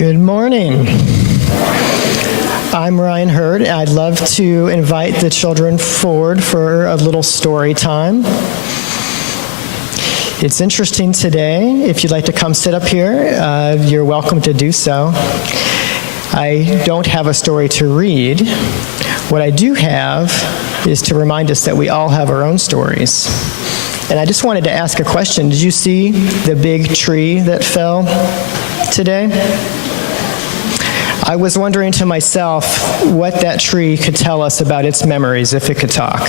Good morning. I'm Ryan Hurd. I'd love to invite the children forward for a little story time. It's interesting today. If you'd like to come sit up here, you're welcome to do so. I don't have a story to read. What I do have is to remind us that we all have our own stories. And I just wanted to ask a question. Did you see the big tree that fell today? I was wondering to myself what that tree could tell us about its memories if it could talk.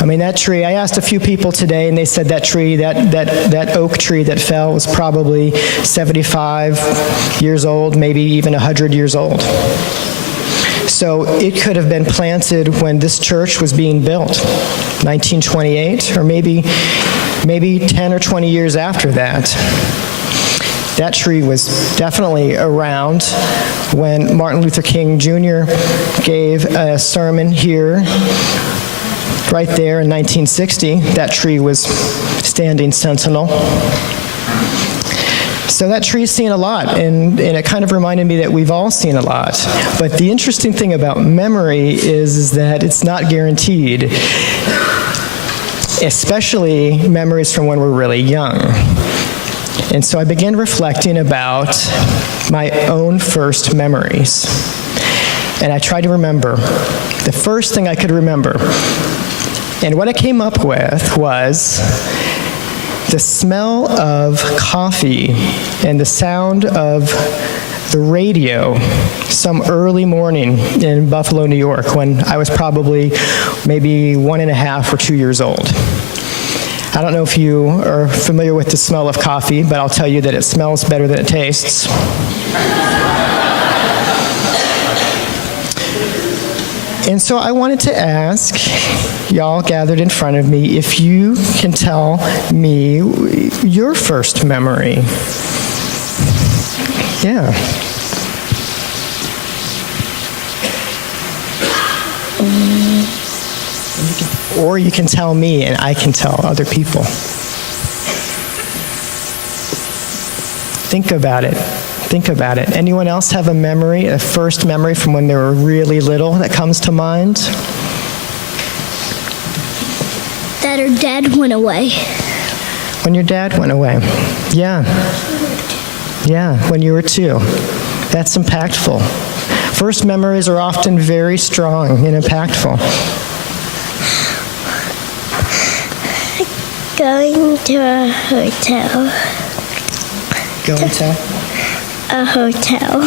I mean, that tree, I asked a few people today and they said that tree, that oak tree that fell was probably 75 years old, maybe even 100 years old. So it could have been planted when this church was being built, 1928, or maybe 10 or 20 years after that. That tree was definitely around when Martin Luther King Jr. gave a sermon here, right there in 1960. That tree was standing sentinel. So that tree's seen a lot, and it kind of reminded me that we've all seen a lot. But the interesting thing about memory is that it's not guaranteed, especially memories from when we're really young. And so I began reflecting about my own first memories. And I tried to remember the first thing I could remember. And what I came up with was the smell of coffee and the sound of the radio some early morning in Buffalo, New York, when I was probably maybe 1.5 or 2 years old. I don't know if you are familiar with the smell of coffee, but I'll tell you that it smells better than it tastes. And so I wanted to ask y'all gathered in front of me if you can tell me your first memory. Yeah. Or you can tell me and I can tell other people. Think about it. Think about it. Anyone else have a memory, a first memory from when they were really little that comes to mind? That our dad went away. When your dad went away. Yeah. Yeah, when you were 2. That's impactful. First memories are often very strong and impactful. Going to a hotel. Going to? A hotel.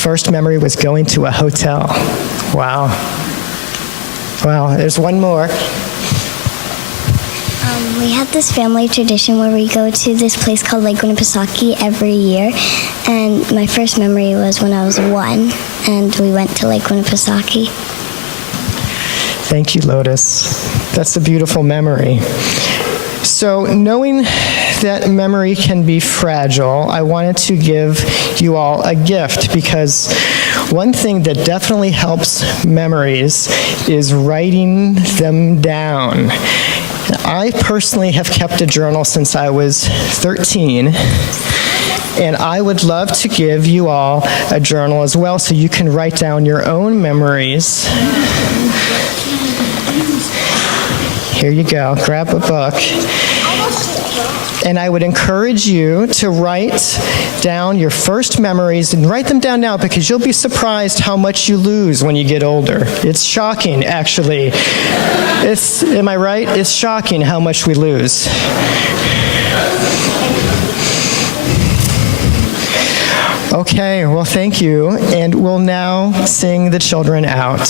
First memory was going to a hotel. Wow. Wow, there's one more. We have this family tradition where we go to this place called Lake Winnipesaukee every year. And my first memory was when I was 1, and we went to Lake Winnipesaukee. Thank you, Lotus. That's a beautiful memory. So knowing that memory can be fragile, I wanted to give you all a gift, because one thing that definitely helps memories is writing them down. I personally have kept a journal since I was 13, and I would love to give you all a journal as well so you can write down your own memories. Here you go, grab a book. And I would encourage you to write down your first memories, and write them down now, because you'll be surprised how much you lose when you get older. It's shocking, actually. Am I right? It's shocking how much we lose. Okay, well, thank you. And we'll now sing the children out.